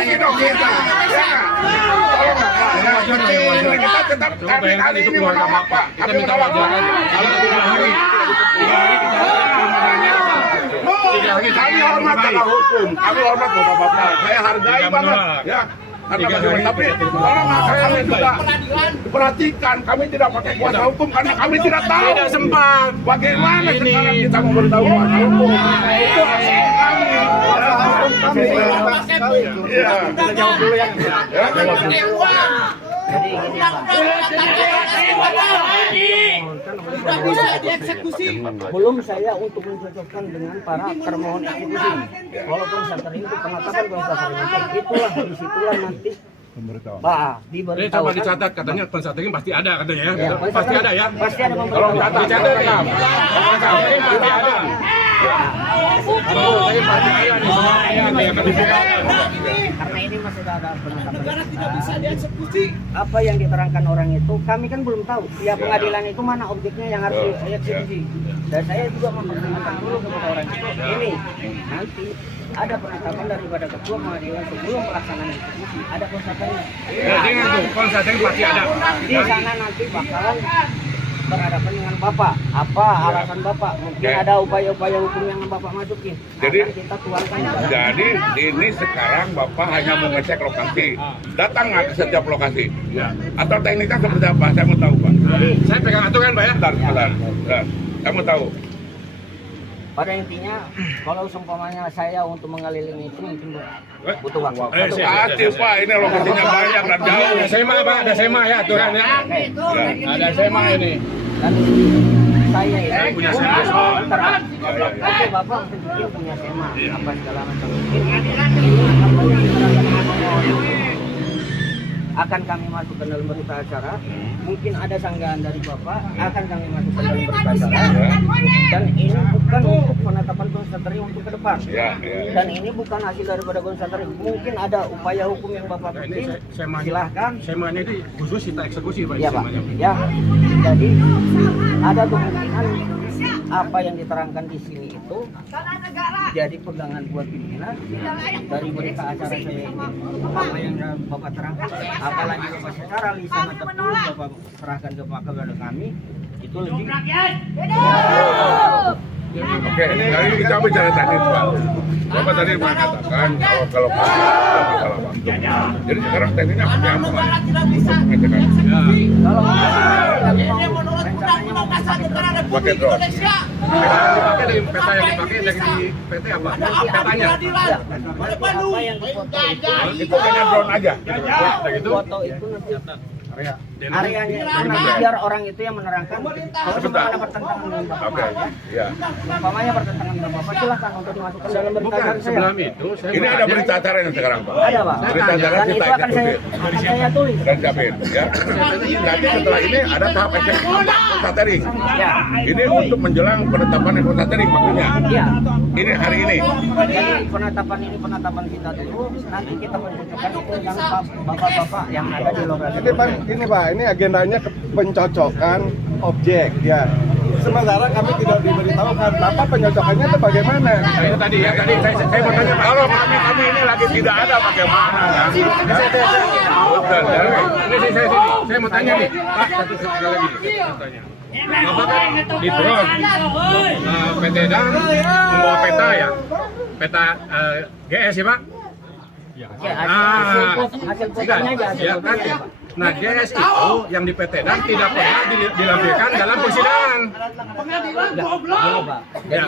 diskusi dong kita. Kita tetap kali ini menolak Pak. Kami menolak Pak. Kami hormat karena hukum. Kami hormat Bapak-bapak. Saya hargai banget. Ya. Tapi tolong kami juga perhatikan, kami tidak pakai kuasa hukum karena kami tidak tahu. Tidak sempat. Bagaimana sekarang kita memberitahu kuasa hukum? Itu kami. Iya. Kita jawab dulu ya. Sudah bisa dieksekusi. Belum saya untuk mencocokkan dengan para termohon eksekusi. Walaupun syarat itu penetapan konstatasi itulah disitulah nanti Pak diberitahu. Coba dicatat katanya konstatasi pasti ada katanya ya. Ya, Pasti ada ya. Pasti ada Kalau dicatat ya. Konstatasi pasti ada. Karena ini masih ada Negara tidak bisa dieksekusi. apa yang diterangkan orang itu kami kan belum tahu ya pengadilan itu mana objeknya yang harus dieksekusi dan saya juga mempertanyakan dulu kepada orang itu ini nanti ada penetapan daripada ketua pengadilan sebelum pelaksanaan eksekusi ada konstatasinya Jadi itu konstatasi pasti ada. di sana nanti bakalan berhadapan dengan Bapak apa alasan Bapak mungkin ada upaya-upaya hukum yang Bapak masukin Jadi- akan kita tuangkan Jadi ini sekarang Bapak hanya mau ngecek lokasi. Datang nggak ke setiap lokasi? Atau tekniknya seperti apa? Saya mau tahu Pak. Saya pegang aturan Pak ya. Bentar. Saya mau tahu. pada intinya kalau seumpamanya saya untuk mengelilingi itu mungkin butuh waktu Pasti Pak, ini lokasinya banyak dan jauh. Ada SEMA Pak, ada SEMA ya aturannya. Ada SEMA ini. dan saya ini Punya SEMA semua. oke Bapak mungkin punya SEMA apa segala macam ini apa yang diterangkan akan kami masukkan dalam berita acara mungkin ada sanggahan dari Bapak akan kami masukkan dalam berita acara dan ini bukan untuk penetapan konstatasi untuk ke depan dan ini bukan hasil daripada konstatasi mungkin ada upaya hukum yang Bapak bikin silahkan SEMA ini khusus kita eksekusi Pak. ya Pak SEMA-nya. ya jadi ada kemungkinan apa yang diterangkan di sini itu jadi pegangan buat pimpinan dari berita acara saya ini apa yang Bapak terangkan apalagi Bapak secara lisan tertulis Bapak serahkan kepada kami itu lebih Oke, jadi kita bicara tadi Pak. Bapak tadi mengatakan kalau masalah waktu. Jadi sekarang tekniknya seperti apa Pak? Untuk mengecekkan. kalau Ini menurut undang-undang dasar negara Republik Indonesia. Dipakai dari peta yang dipakai dari PT apa? Ada Petanya. peradilan oleh Bandung. apa yang difoto Itu hanya drone aja. foto itu nanti areanya nanti biar orang itu yang menerangkan kalau semuanya bertentangan dengan Bapak Oke, ya. umpamanya bertentangan dengan Bapak silahkan untuk dimasukkan dalam berita Bukan, acara saya sebelum itu saya Ini ada berita acaranya sekarang Pak. ada Pak Berita acara dan kita itu akan saya tulis dan jamin ya. Nanti setelah ini ada tahap konstatering. ya Ini untuk menjelang penetapan konstatering maksudnya. ya Ini hari ini. jadi penetapan ini penetapan kita dulu nanti kita mencocokkan itu dengan bapak-bapak yang ada di lokasi Ini Pak, ini Pak, ini agendanya pencocokan objek ya. Sementara kami tidak diberitahukan, Bapak pencocokannya itu bagaimana? Itu tadi ya, tadi saya mau tanya Pak. Kalau kami ini lagi tidak ada bagaimana ya? Betul, ya. Ini saya mau tanya nih, Pak, satu sekali lagi. Saya tanya. Bapak kan di drone, PT Dan membawa peta ya, peta GS ya Pak? ya hasil fotonya aja hasil Ya kan? fotonya Pak. Nah GS itu yang di PT Dan tidak pernah dilampirkan dalam persidangan. Pengadilan Enggak, goblok. gini Pak. Jadi Ya.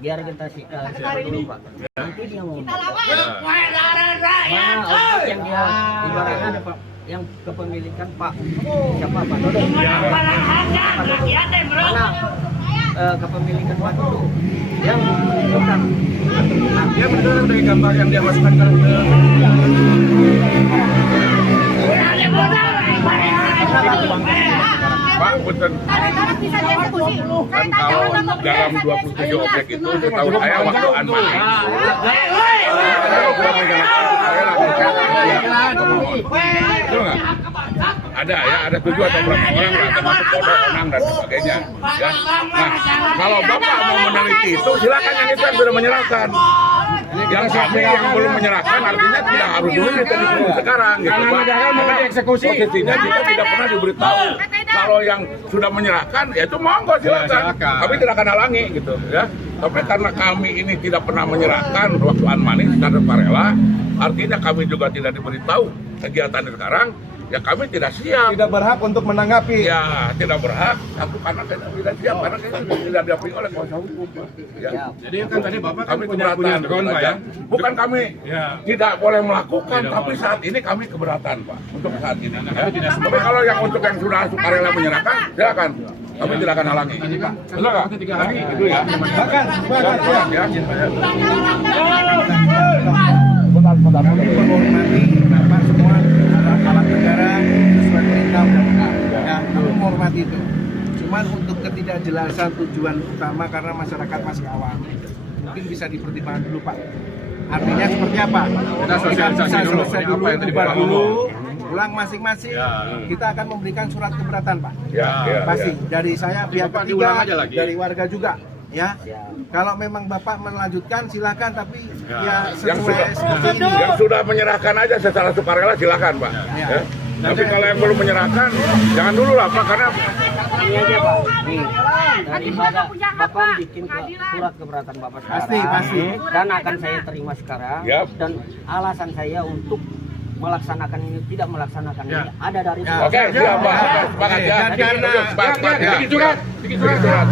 biar kita simak dulu Pak. Nanti dia mau mana Rakyat. objek yang dia ibaratnya ada Pak yang kepemilikan Pak siapa Pak Dodo. Mana kepemilikan Pak Dodo yang menunjukkan Dia benar dari gambar yang dia masukkan ke Pak, punten. Kan kalau dalam 27 objek itu setahu saya waktu Anmani. Ada ya, ada 7 atau berapa orang lah, termasuk Kodok, Onang dan sebagainya. Ya. Nah, kalau Bapak mau meneliti itu, silakan yang itu yang sudah menyerahkan. Yang kami yang belum menyerahkan artinya tidak harus dulu kita disuruh sekarang gitu Karena Pak. negara mau Karena dieksekusi. posisinya kita tidak pernah diberitahu. Kalau yang sudah menyerahkan ya itu monggo silakan. silakan. Kami tidak akan halangi gitu ya. Tapi karena kami ini tidak pernah menyerahkan waktu Anmanis dan Sukarela, artinya kami juga tidak diberitahu kegiatan sekarang. Ya kami tidak siap. Tidak berhak untuk menanggapi. Ya tidak berhak. Satu karena kita tidak siap karena kita tidak diakui oleh kuasa hukum. Pak. Ya. Jadi kan tadi Bapak kan Kami punya keberatan drone Pak ya. saja. Bukan kami Ya. tidak boleh melakukan, Tidak tapi boleh. saat ini kami keberatan Pak untuk saat ini. Kami Ya. tidak Tapi kalau yang untuk yang sudah sukarela menyerahkan, silakan. Kami tidak akan halangi. Pak, Betul nggak? 3 hari. Itu ya. Bahkan Ya. kami menghormati Bapak semua alat negara sesuai perintah undang-undang. Ya, kami menghormati itu. Cuman untuk ketidakjelasan tujuan utama karena masyarakat masih awam, mungkin bisa dipertimbangkan dulu Pak. Artinya seperti apa? Kita sosialisasi bisa dulu, selesai apa dulu, yang tadi bubar Bapak dulu, ngomong. pulang masing-masing. Ya. Kita akan memberikan surat keberatan Pak. Ya, ya, Pasti ya. dari saya pihak Bapak ketiga, diulang aja lagi. dari warga juga. Ya, Siap. kalau memang Bapak melanjutkan silakan, tapi Ya. ya Yang sesuai sudah, seperti ini. yang sudah menyerahkan aja secara sukarela silakan Pak. Ya. Ya. Tapi kalau yang belum menyerahkan, jangan dulu lah Pak karena Ini aja Pak. Nih, daripada Bapak bikin surat keberatan Bapak sekarang. Pasti. Dan akan saya terima sekarang. Yap. Dan alasan saya untuk melaksanakan ini tidak melaksanakan Ya. ini ada dari Ya. oke siap Pak. Semangat ya. Dan karena- Semangat ya. Bikin surat. Bikin surat.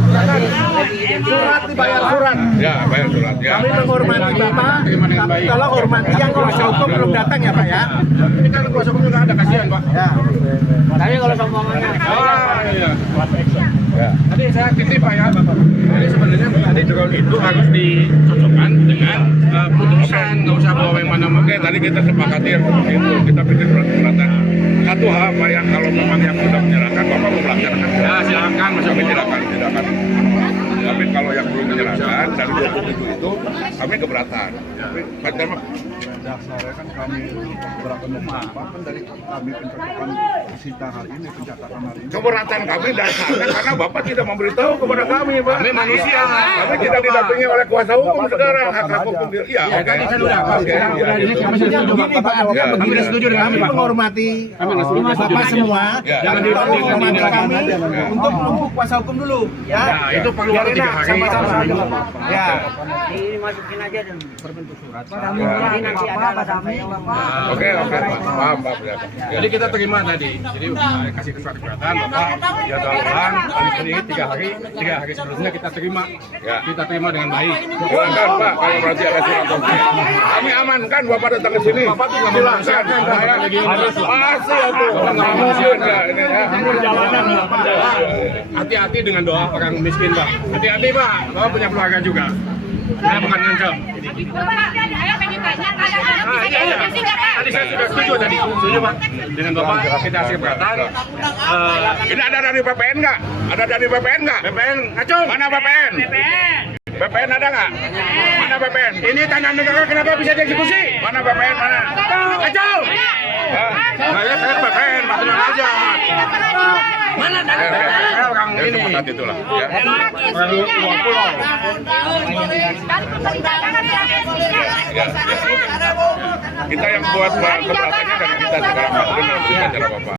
Surat dibayar surat. Ya, bayar surat ya. Kami menghormati Bapak, Terima dengan tapi baik. kalau hormati yang kuasa hukum belum datang ya Pak ya. Ini kan kuasa hukum juga ada kasihan Pak. Ya. Tapi kalau sombongannya Iya. Ya. Tadi saya titip Pak ya. Jadi sebenarnya tadi drone itu harus dicocokkan dengan putusan, nggak usah bawa yang mana-mana. Oke, tadi kita sepakati yang seperti itu. Kita bikin surat keberatan. Satu hal Pak yang kalau memang yang sudah menyerahkan, Bapak mau melaksanakan. Ya silakan Mas Kami Yogi. tidak akan. Tapi kalau yang belum menyerahkan dari 27 itu, kami keberatan. Tapi pacar mah dasarnya kan kami keberatan apa kan dari kami pencocokan sita hari ini, pencatatan hari ini. keberatan kami dasarnya karena Bapak tidak memberitahu kepada kami, Pak. Kami manusia. Kami tidak didampingi oleh kuasa hukum sekarang. Hak hukum dia. Iya, Ya, oke. kan kan udah Pak. Oke, Sekarang iya, udah ini gitu. kami sudah setuju Pak. Begini Pak, Ya. Kami sudah setuju dengan kami Pak. menghormati Kami nggak setuju. Bapak semua. Ya. Jangan Tolong dibandingkan hormati ini kami Ya. untuk menumpuk kuasa hukum dulu. Ya, Ya, itu perlu waktu 3 hari. sama-sama. Ya. ini masukin aja dan berbentuk surat. Ya. Jadi nanti ada alasan saya untuk Oke, Pak. Paham, Pak. Ya. Jadi kita terima tadi. Jadi kasih surat keberatan Bapak jadwal ulang kali ini 3 hari sebelumnya kita terima. Ya. Kita terima dengan baik. Silakan, Pak. Kalau berarti ada surat komplain. Kami amankan Bapak datang ke sini. Bapak tuh nggak Silakan. manusiakan, Pak. Saya Lagi harus pasti itu. Bapak nggak Mungkin manusiakan. ya ini ya. Hati-hati dengan doa orang miskin Pak. Hati-hati Pak. Bapak punya keluarga juga. Saya bukan ngancam. Tadi saya sudah setuju tadi. Setuju Pak. Dengan Bapak kita kasih keberatan. Ini ada dari PPN nggak? Ada dari PPN nggak? BPN ngacung. Mana PPN? PPN ada nggak? Mana PPN? Ini tanah negara kenapa bisa dieksekusi? Mana PPN mana? Kacau. Saya PPN, Pak tenang aja. Mana tanah negara? Saya orang Ya, ini. sepakat itulah. Ya. Orang luar pulau. Ya. Kita yang buat keberatannya dan kita sekarang masukin dengan cara Bapak.